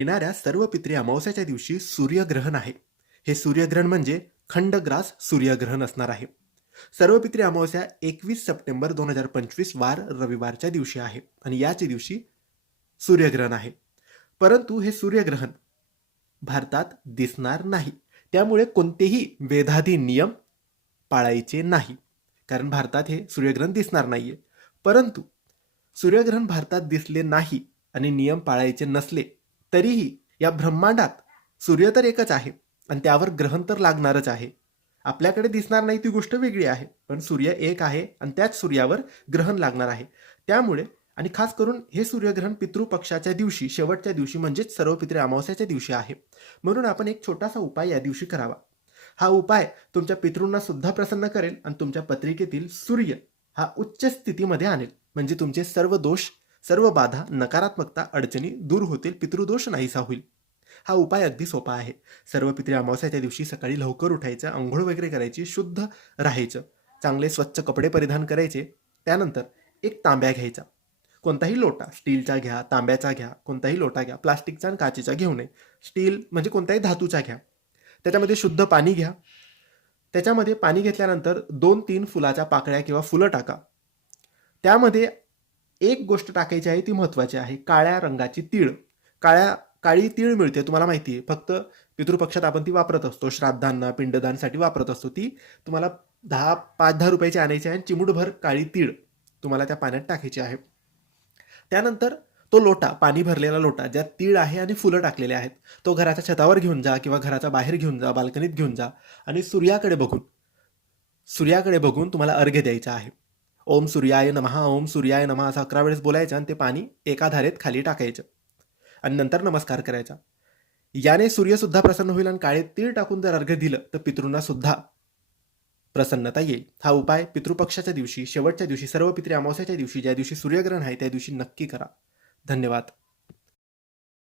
येणाऱ्या सर्व पित्री अमावस्याच्या दिवशी सूर्यग्रहण आहे. हे सूर्यग्रहण म्हणजे खंडग्रास सूर्यग्रहण असणार आहे. सर्व पित्री अमावस्या एकवीस सप्टेंबर दोन हजार पंचवीस वार रविवारच्या दिवशी आहे आणि याच दिवशी सूर्यग्रहण आहे. परंतु हे सूर्यग्रहण भारतात दिसणार नाही. त्यामुळे कोणतेही वेधाधी नियम पाळायचे नाही. कारण भारतात हे सूर्यग्रहण दिसणार नाहीये. परंतु सूर्यग्रहण भारतात दिसले नाही आणि नियम पाळायचे नसले तरीही या ब्रह्मांडात सूर्य तर एकच आहे आणि त्यावर ग्रहण तर लागणारच आहे. आपल्याकडे दिसणार नाही ती गोष्ट वेगळी आहे पण सूर्य एक आहे आणि त्याच सूर्यावर ग्रहण लागणार आहे. त्यामुळे आणि खास करून हे सूर्यग्रहण पितृपक्षाच्या दिवशी शेवटच्या दिवशी म्हणजेच सर्व पितृ अमावस्याच्या दिवशी आहे. म्हणून आपण एक छोटासा उपाय या दिवशी करावा. हा उपाय तुमच्या पितृंना सुद्धा प्रसन्न करेल आणि तुमच्या पत्रिकेतील सूर्य हा उच्च स्थितीमध्ये आणेल. म्हणजे तुमचे सर्व दोष सर्व बाधा नकारात्मकता अडचणी दूर होतील पितृदोष नाहीसा होईल. हा उपाय अगदी सोपा आहे. सर्व पित्री अमावस्याच्या दिवशी सकाळी लवकर उठायचं आंघोळ वगैरे करायची शुद्ध राहायचं. चांगले स्वच्छ कपडे परिधान करायचे. त्यानंतर एक तांब्या घ्यायचा. कोणताही लोटा स्टीलचा घ्या तांब्याचा घ्या कोणताही लोटा घ्या प्लास्टिकचा आणि काचेचा घेऊ नये. स्टील म्हणजे कोणत्याही धातूचा घ्या. त्याच्यामध्ये शुद्ध पाणी घ्या. त्याच्यामध्ये पाणी घेतल्यानंतर दोन तीन फुलाच्या पाकळ्या किंवा फुलं टाका. त्यामध्ये एक गोष्ट टाकायची आहे ती महत्त्वाची आहे काळ्या रंगाची तीळ. काळ्या काळी तीळ मिळते तुम्हाला माहिती आहे. फक्त पितृपक्षात आपण ती वापरत असतो श्राद्धांना पिंडदानसाठी वापरत असतो. ती तुम्हाला दहा पाच दहा रुपयाची आणायची आहे आणि चिमूटभर काळी तीळ तुम्हाला त्या पाण्यात टाकायची आहे. त्यानंतर तो लोटा पाणी भरलेला लोटा ज्यात तीळ आहे आणि फुलं टाकलेले आहेत तो घराच्या छतावर घेऊन जा किंवा घराच्या बाहेर घेऊन जा बाल्कनीत घेऊन जा आणि सूर्याकडे बघून सूर्याकडे बघून तुम्हाला अर्घ्य द्यायचा आहे. ओम सूर्याय नमहा ओम सूर्याय नमहा असं अकरा वेळेस बोलायचं आणि ते पाणी एका धारेत खाली टाकायचं. आणि नंतर नमस्कार करायचा. याने सूर्यसुद्धा प्रसन्न होईल आणि काळे तीळ टाकून जर अर्घ्य दिलं तर पितृंना सुद्धा प्रसन्नता येईल. हा उपाय पितृपक्षाच्या दिवशी शेवटच्या दिवशी सर्व पितृ अमावस्याच्या दिवशी ज्या दिवशी सूर्यग्रहण आहे त्या दिवशी नक्की करा. धन्यवाद.